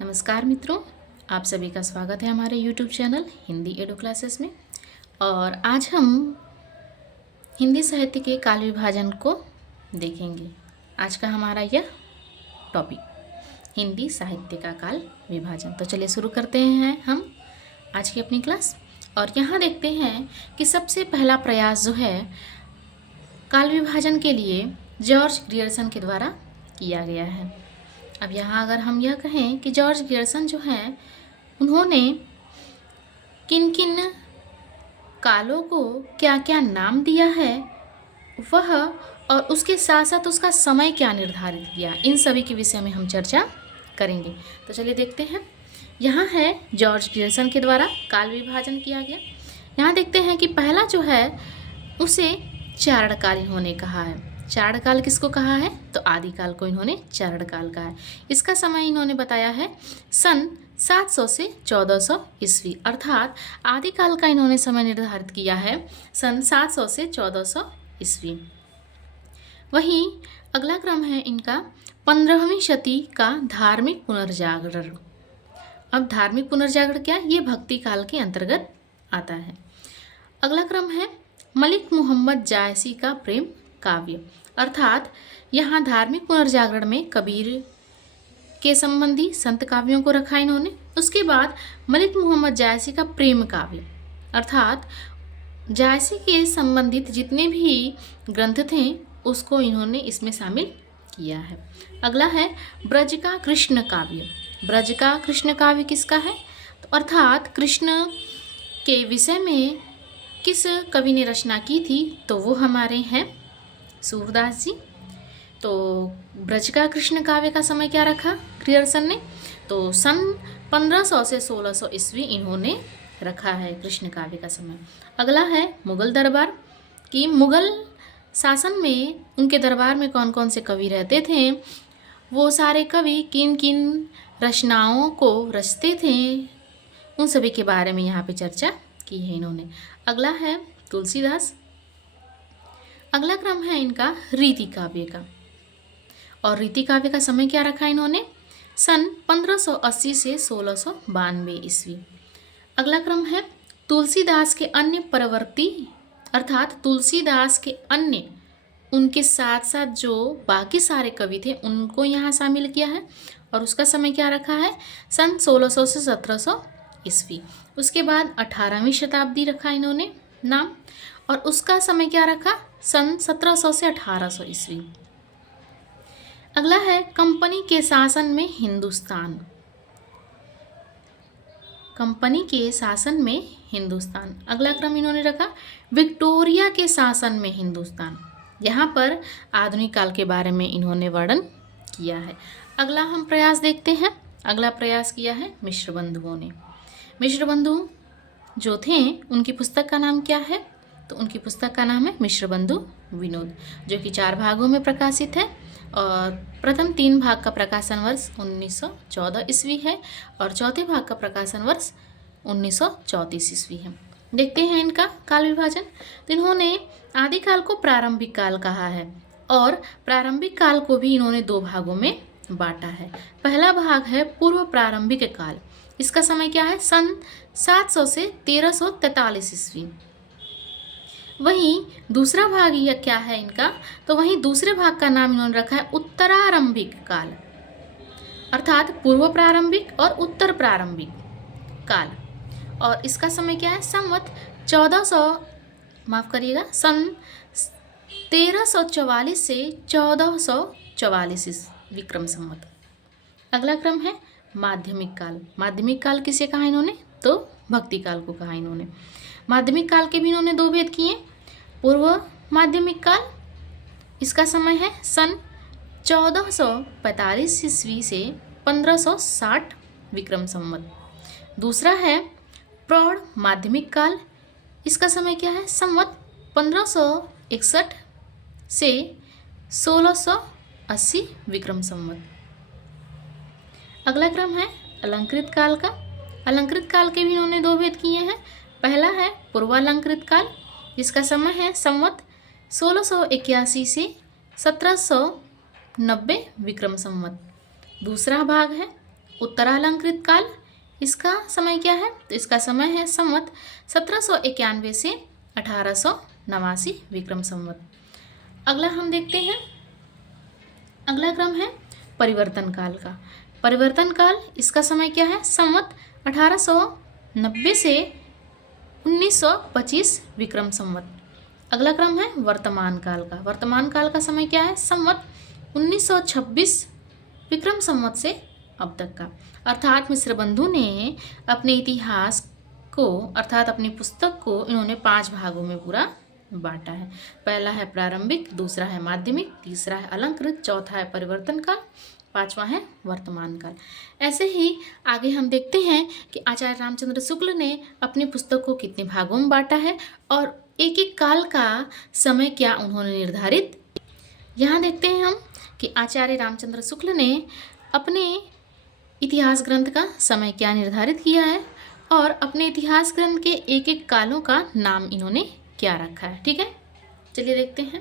नमस्कार मित्रों, आप सभी का स्वागत है हमारे YouTube चैनल हिंदी एडो क्लासेस में। और आज हम हिंदी साहित्य के काल विभाजन को देखेंगे। आज का हमारा यह टॉपिक हिंदी साहित्य का काल विभाजन। तो चलिए शुरू करते हैं हम आज की अपनी क्लास। और यहाँ देखते हैं कि सबसे पहला प्रयास जो है काल विभाजन के लिए जॉर्ज ग्रियर्सन के द्वारा किया गया है। अब यहाँ अगर हम यह कहें कि जॉर्ज ग्रियर्सन जो हैं उन्होंने किन किन कालों को क्या क्या नाम दिया है वह, और उसके साथ साथ उसका समय क्या निर्धारित किया, इन सभी के विषय में हम चर्चा करेंगे। तो चलिए देखते हैं। यहाँ है जॉर्ज ग्रियर्सन के द्वारा काल विभाजन किया गया। यहाँ देखते हैं कि पहला जो है उसे चारणकाल इन्होंने कहा है। चारणकाल किसको कहा है? तो आदिकाल को इन्होंने चारणकाल कहा है। इसका समय इन्होंने बताया है सन 700 से 1400 ईस्वी, अर्थात आदिकाल का इन्होंने समय निर्धारित किया है सन 700 से 1400 ईस्वी। वहीं अगला क्रम है इनका 15वीं शती का धार्मिक पुनर्जागरण। अब धार्मिक पुनर्जागरण क्या? ये भक्ति काल के अंतर्गत आता है। अगला क्रम है मलिक मोहम्मद जायसी का प्रेम काव्य, अर्थात यहाँ धार्मिक पुनर्जागरण में कबीर के संबंधी संत काव्यों को रखा इन्होंने। उसके बाद मलिक मोहम्मद जायसी का प्रेम काव्य, अर्थात जायसी के संबंधित जितने भी ग्रंथ थे उसको इन्होंने इसमें शामिल किया है। अगला है ब्रज का कृष्ण काव्य। ब्रज का कृष्ण काव्य किसका है? तो अर्थात कृष्ण के विषय में किस कवि ने रचना की थी? तो वो हमारे हैं सूरदास जी। तो ब्रज का कृष्ण काव्य का समय क्या रखा ग्रियर्सन ने? तो सन 1500 से 1600 ईस्वी इन्होंने रखा है कृष्ण काव्य का समय। अगला है मुगल दरबार कि मुगल शासन में उनके दरबार में कौन कौन से कवि रहते थे, वो सारे कवि किन किन रचनाओं को रचते थे, उन सभी के बारे में यहाँ पे चर्चा की है इन्होंने। अगला है तुलसीदास। अगला क्रम है इनका रीति काव्य का, और रीति काव्य का समय क्या रखा इन्होंने? सन 1580 से 1692 ईस्वी। अगला क्रम है तुलसीदास के अन्य परवर्ती, अर्थात तुलसीदास के अन्य उनके साथ साथ जो बाकी सारे कवि थे उनको यहाँ शामिल किया है, और उसका समय क्या रखा है? सन 1600 से 1700 ईस्वी। उसके बाद 18वीं शताब्दी रखा इन्होंने नाम, और उसका समय क्या रखा? सन 1700 से 1800 ईस्वी। अगला है कंपनी के शासन में हिंदुस्तान। कंपनी के शासन में हिंदुस्तान। अगला क्रम इन्होंने रखा विक्टोरिया के शासन में हिंदुस्तान। यहाँ पर आधुनिक काल के बारे में इन्होंने वर्णन किया है। अगला हम प्रयास देखते हैं। अगला प्रयास किया है मिश्र बंधुओं ने। मिश्र बंधु जो थे उनकी पुस्तक का नाम क्या है? तो उनकी पुस्तक का नाम है मिश्र बंधु विनोद, जो कि 4 भागों में प्रकाशित है, और प्रथम 3 भाग का प्रकाशन वर्ष 1914 ईस्वी है, और चौथे भाग का प्रकाशन वर्ष 1934 ईस्वी है। देखते हैं इनका काल विभाजन। तो इन्होंने आदिकाल को प्रारंभिक काल कहा है, और प्रारंभिक काल को भी इन्होंने 2 भागों में बांटा है। पहला भाग है पूर्व प्रारंभिक काल। इसका समय क्या है? सन 700 से 1343 ईस्वी। वहीं दूसरा भाग यह क्या है इनका? तो वहीं दूसरे भाग का नाम इन्होंने रखा है उत्तरारंभिक काल, अर्थात पूर्व प्रारंभिक और उत्तर प्रारंभिक काल। और इसका समय क्या है? संवत सन 1344 से 1444 विक्रम संवत। अगला क्रम है माध्यमिक काल। माध्यमिक काल किसे कहा इन्होंने? तो भक्ति काल को कहा इन्होंने। माध्यमिक काल के भी इन्होंने 2 भेद किए। पूर्व माध्यमिक काल, इसका समय है सन 1445 ईस्वी से 1560 विक्रम संवत। दूसरा है प्रौढ़ माध्यमिक काल। इसका समय क्या है? संवत 1561 से 1680 विक्रम संवत। अगला क्रम है अलंकृत काल का। अलंकृत काल के भी इन्होंने 2 भेद किए हैं। पहला है पूर्वालंकृत काल, जिसका समय है संवत 1681 से 1790 विक्रम संवत। दूसरा भाग है उत्तरालंकृत काल, इसका समय क्या है? तो इसका समय है संवत 1791 से 1889 विक्रम संवत। अगला हम देखते हैं, अगला क्रम है परिवर्तन काल का। परिवर्तन काल, इसका समय क्या है? संवत 1890 से 1925 विक्रम संवत। अगला क्रम है वर्तमान काल का। वर्तमान काल का समय क्या है? संवत 1926 विक्रम संवत से अब तक का। अर्थात मिश्र बंधु ने अपने इतिहास को, अर्थात अपनी पुस्तक को इन्होंने 5 भागों में पूरा बांटा है। पहला है प्रारंभिक, दूसरा है माध्यमिक, तीसरा है अलंकृत, चौथा है परिवर्तन काल, पांचवा है वर्तमान काल। ऐसे ही आगे हम देखते हैं कि आचार्य रामचंद्र शुक्ल ने अपनी पुस्तक को कितने भागों में बांटा है और एक एक काल का समय क्या उन्होंने निर्धारित। यहाँ देखते हैं हम कि आचार्य रामचंद्र शुक्ल ने अपने इतिहास ग्रंथ का समय क्या निर्धारित किया है और अपने इतिहास ग्रंथ के एक एक कालों का नाम इन्होंने क्या रखा है। ठीक है, चलिए देखते हैं।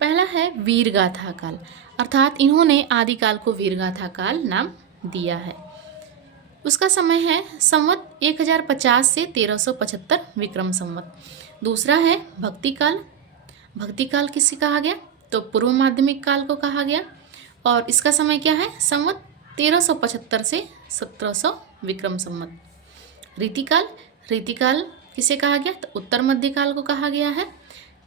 पहला है वीरगाथा काल, अर्थात इन्होंने आदिकाल को वीरगाथा काल नाम दिया है। उसका समय है संवत 1050 से 1375 विक्रम संवत। दूसरा है भक्ति काल। भक्ति काल किसे कहा गया? तो पूर्व माध्यमिक काल को कहा गया और इसका समय क्या है? संवत 1375 से 1700 विक्रम संवत। रीतिकाल, रीतिकाल किसे कहा गया? तो उत्तर मध्यकाल को कहा गया है।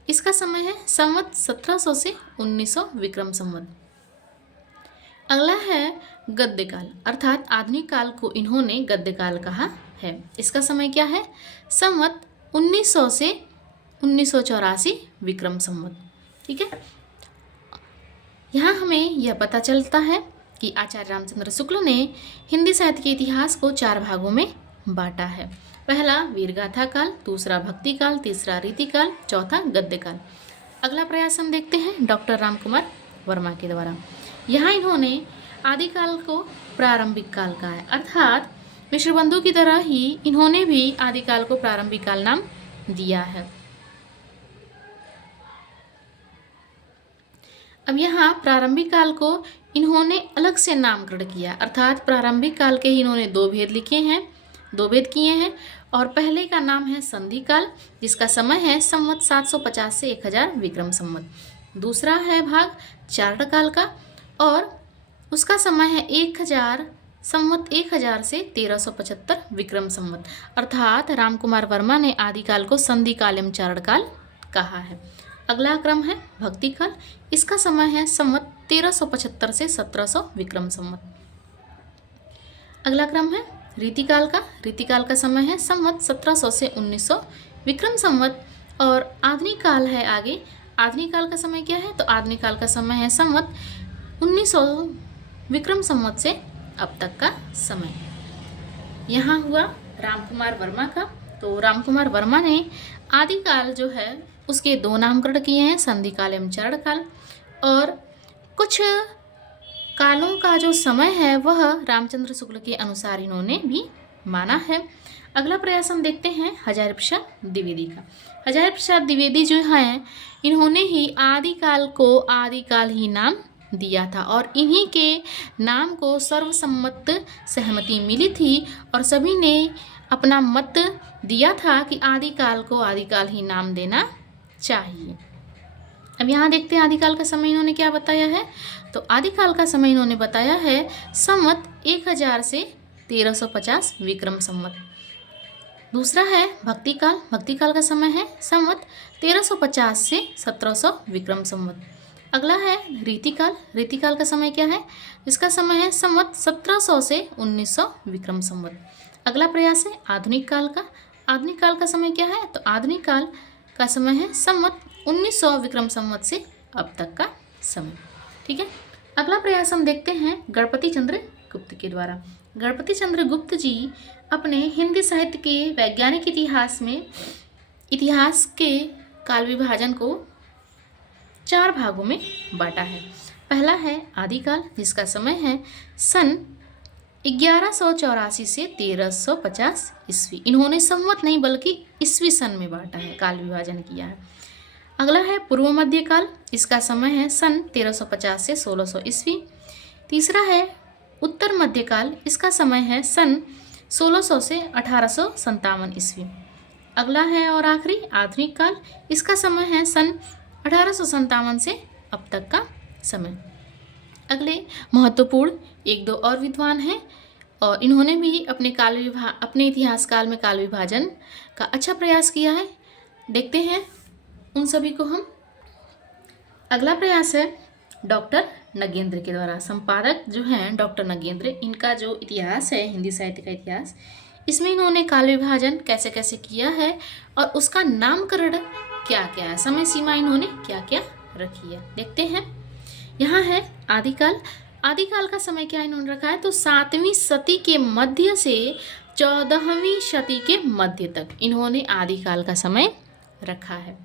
इसका समय है संवत 1700 से 1900 विक्रम संवत। अगला है गद्यकाल, अर्थात आधुनिक काल को इन्होंने गद्यकाल कहा है। इसका समय क्या है? संवत 1900 से 1984 विक्रम संवत। ठीक है, यहाँ हमें यह पता चलता है कि आचार्य रामचंद्र शुक्ल ने हिंदी साहित्य के इतिहास को 4 भागों में बांटा है। पहला वीरगाथा काल, दूसरा भक्ति काल, तीसरा रीतिकाल, चौथा गद्यकाल। अगला प्रयास हम देखते हैं डॉक्टर रामकुमार वर्मा के द्वारा। यहाँ इन्होंने आदिकाल को प्रारंभिक काल कहा है, अर्थात मिश्रबंधु की तरह ही इन्होंने भी आदिकाल को प्रारंभिक काल नाम दिया है। अब यहाँ प्रारंभिक काल को इन्होंने अलग से नामकरण किया, अर्थात प्रारंभिक काल के ही इन्होंने 2 भेद लिखे हैं, 2 भेद किए हैं। और पहले का नाम है संधि काल, जिसका समय है संवत 750 से 1000 विक्रम संवत। दूसरा है भाग चारण काल का और उसका समय है 1000 संवत 1000 से 1375 विक्रम संवत। अर्थात रामकुमार वर्मा ने आदिकाल को संधि काल एवं चारण काल कहा है। अगला क्रम है भक्ति काल, इसका समय है संवत 1375 से 1700 विक्रम संवत। अगला क्रम है रीतिकाल का। रीतिकाल का समय है संवत 1700 से 1900 विक्रम संवत। और आधुनिक काल है आगे। आधुनिक काल का समय क्या है? तो आधुनिक काल का समय है संवत 1900 विक्रम संवत से अब तक का समय। यहाँ हुआ रामकुमार वर्मा का। तो रामकुमार वर्मा ने आदिकाल जो है उसके 2 नामकरण किए हैं, संधि काल एवं चारण काल। और कुछ कालों का जो समय है वह रामचंद्र शुक्ल के अनुसार इन्होंने भी माना है। अगला प्रयास हम देखते हैं हजारी प्रसाद द्विवेदी का। हजारी प्रसाद द्विवेदी जो हैं इन्होंने ही आदिकाल को आदिकाल ही नाम दिया था और इन्हीं के नाम को सर्वसम्मत सहमति मिली थी और सभी ने अपना मत दिया था कि आदिकाल को आदिकाल ही नाम देना चाहिए। अब यहाँ देखते हैं आदिकाल का समय इन्होंने क्या बताया है। तो आदिकाल का समय इन्होंने बताया है संवत 1000 से 1350 विक्रम संवत। दूसरा है भक्ति काल। भक्ति काल का समय है संवत 1350 से 1700 विक्रम संवत। अगला है रीतिकाल। रीतिकाल का समय क्या है? इसका समय है संवत 1700 से 1900 विक्रम संवत। अगला प्रयास है आधुनिक काल का। आधुनिक काल का समय क्या है? तो आधुनिक काल का समय है संवत 1900 विक्रम संवत से अब तक का समय। ठीक है, अगला प्रयास हम देखते हैं गणपति चंद्र गुप्त के द्वारा। गणपति चंद्र गुप्त जी अपने हिंदी साहित्य के वैज्ञानिक इतिहास में इतिहास के काल विभाजन को 4 भागों में बांटा है। पहला है आदिकाल, जिसका समय है सन 1184 से 1350 ईस्वी। इन्होंने संवत नहीं बल्कि ईस्वी सन में बांटा है, काल विभाजन किया है। अगला है पूर्व मध्यकाल, इसका समय है सन 1350 से 1600 ईस्वी। तीसरा है उत्तर मध्यकाल, इसका समय है सन 1600 से 1857 ईस्वी। अगला है और आखिरी आधुनिक काल, इसका समय है सन 1857 से अब तक का समय। अगले महत्वपूर्ण एक दो और विद्वान हैं और इन्होंने भी अपने इतिहास काल में काल विभाजन का अच्छा प्रयास किया है। देखते हैं उन सभी को हम। अगला प्रयास है डॉक्टर नगेंद्र के द्वारा। संपादक जो हैं डॉक्टर नगेंद्र, इनका जो इतिहास है हिंदी साहित्य का इतिहास, इसमें इन्होंने काल विभाजन कैसे कैसे किया है और उसका नामकरण क्या क्या है, समय सीमा इन्होंने क्या क्या रखी है, देखते हैं। यहाँ है आदिकाल। आदिकाल का समय क्या इन्होंने रखा है, तो 7वीं सदी के मध्य से 14वीं शती के मध्य तक इन्होंने आदिकाल का समय रखा है।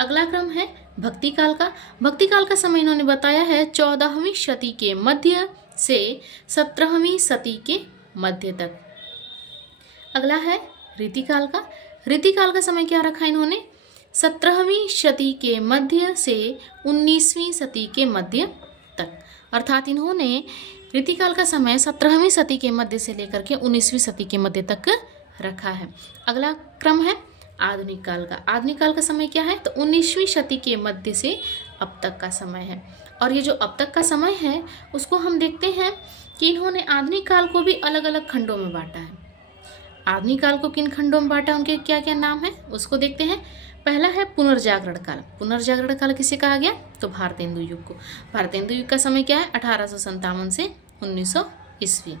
अगला क्रम है भक्ति काल का। भक्ति काल का समय इन्होंने बताया है 14वीं शती के मध्य से 17वीं सदी के मध्य तक। अगला है रीतिकाल का। रीतिकाल का समय क्या रखा इन्होंने, 17वीं शती के मध्य से 19वीं सदी के मध्य तक, अर्थात इन्होंने रीतिकाल का समय 17वीं सदी के मध्य से लेकर के 19वीं सदी के मध्य तक रखा है। अगला क्रम है आधुनिक काल का। आधुनिक काल का समय क्या है, तो 19वीं शती के मध्य से अब तक का समय है। और ये जो अब तक का समय है उसको हम देखते हैं कि इन्होंने आधुनिक काल को भी अलग अलग खंडों में बांटा है। आधुनिक काल को किन खंडों में बांटा, उनके क्या क्या नाम है उसको देखते हैं। पहला है पुनर्जागरण काल। पुनर्जागरण काल किसे कहा गया, तो भारतेंदु युग को। भारतेंदु युग का समय क्या है, 1857 से 1900 ईस्वी।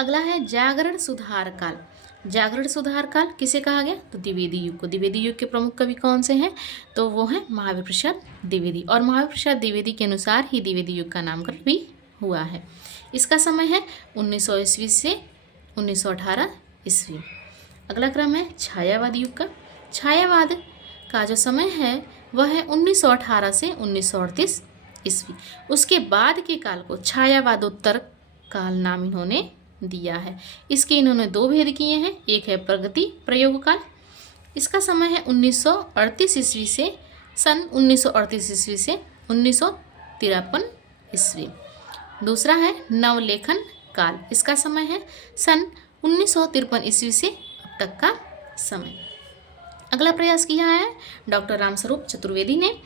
अगला है जागरण सुधार काल। जागरण सुधार काल किसे कहा गया, तो द्विवेदी युग को। द्विवेदी युग के प्रमुख कवि कौन से हैं, तो वो हैं महावीर प्रसाद द्विवेदी, और महावीर प्रसाद द्विवेदी के अनुसार ही द्विवेदी युग का नामकरण भी हुआ है। इसका समय है 1900 ईस्वी से 1918 ईस्वी। अगला क्रम है छायावाद युग का। छायावाद का जो समय है वह है 1918 से 1938 ईस्वी। उसके बाद के काल को छायावादोत्तर काल नाम इन्होंने दिया है। इसके इन्होंने दो भेद किए हैं। एक है प्रगति प्रयोग काल, इसका समय है 1938 ईस्वी से सन 1938 ईस्वी से 1953 ईस्वी। दूसरा है नवलेखन काल, इसका समय है सन 1953 ईस्वी से अब तक का समय। अगला प्रयास किया है डॉक्टर रामस्वरूप चतुर्वेदी ने।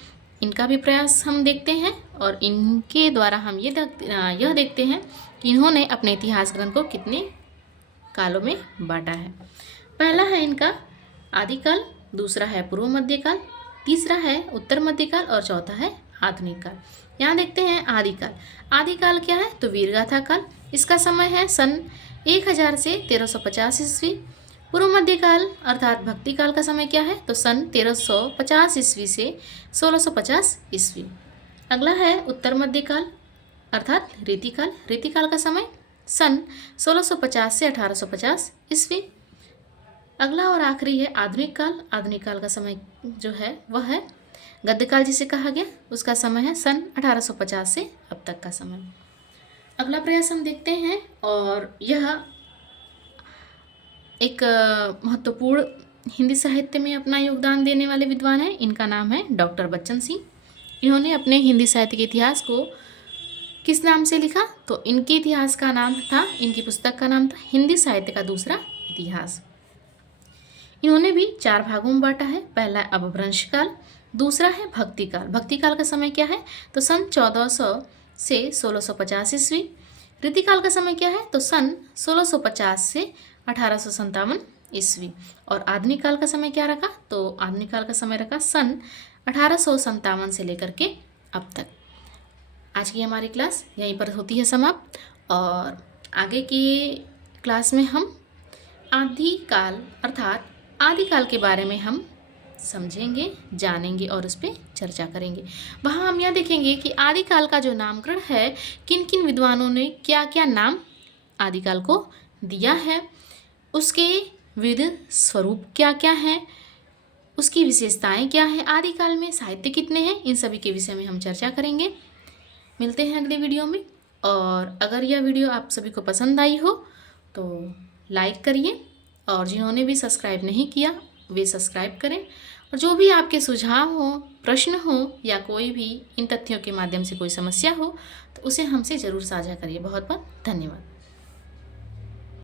इनका भी प्रयास हम देखते हैं और इनके द्वारा हम यह देखते हैं कि इन्होंने अपने इतिहास ग्रंथ को कितने कालों में बांटा है। पहला है इनका आदिकाल, दूसरा है पूर्व मध्यकाल, तीसरा है उत्तर मध्यकाल और चौथा है आधुनिक काल। यहाँ देखते हैं आदिकाल। आदिकाल क्या है, तो वीरगाथा काल। इसका समय है सन 1000 से 1350 ईस्वी। पूर्व मध्यकाल अर्थात भक्ति काल का समय क्या है, तो सन 1350 ईस्वी से 1650 ईस्वी। अगला है उत्तर मध्यकाल अर्थात रीतिकाल। रीतिकाल का समय सन 1650 से 1850 ईस्वी। अगला और आखिरी है आधुनिक काल। आधुनिक काल का समय जो है वह है गद्यकाल जिसे कहा गया, उसका समय है सन 1850 से अब तक का समय। अगला प्रयास हम देखते हैं और यह एक महत्वपूर्ण हिंदी साहित्य में अपना योगदान देने वाले विद्वान हैं। इनका नाम है डॉक्टर बच्चन सिंह। इन्होंने अपने हिंदी साहित्य के इतिहास को किस नाम से लिखा, तो इनके इतिहास का नाम था, इनकी पुस्तक का नाम था हिंदी साहित्य का दूसरा इतिहास। इन्होंने भी 4 भागों में बांटा है। पहला है अपभ्रंश काल, दूसरा है भक्ति काल। भक्ति काल का समय क्या है, तो सन 1400 से 1650 ईस्वी। रीतिकाल का समय क्या है, तो सन 1650 से 1857 ईस्वी। और आधुनिक काल का समय क्या रखा, तो आधुनिक काल का समय रखा सन 1857 से लेकर के अब तक। आज की हमारी क्लास यहीं पर होती है समाप्त, और आगे की क्लास में हम आदिकाल अर्थात आदिकाल के बारे में हम समझेंगे, जानेंगे और उस पर चर्चा करेंगे। वहाँ हम यह देखेंगे कि आदिकाल का जो नामकरण है, किन किन विद्वानों ने क्या क्या नाम आदिकाल को दिया है, उसके विविध स्वरूप क्या क्या हैं, उसकी विशेषताएं क्या हैं, आदिकाल में साहित्य कितने हैं, इन सभी के विषय में हम चर्चा करेंगे। मिलते हैं अगले वीडियो में। और अगर यह वीडियो आप सभी को पसंद आई हो तो लाइक करिए, और जिन्होंने भी सब्सक्राइब नहीं किया वे सब्सक्राइब करें। और जो भी आपके सुझाव हो, प्रश्न हो या कोई भी इन तथ्यों के माध्यम से कोई समस्या हो तो उसे हमसे ज़रूर साझा करिए। बहुत बहुत धन्यवाद।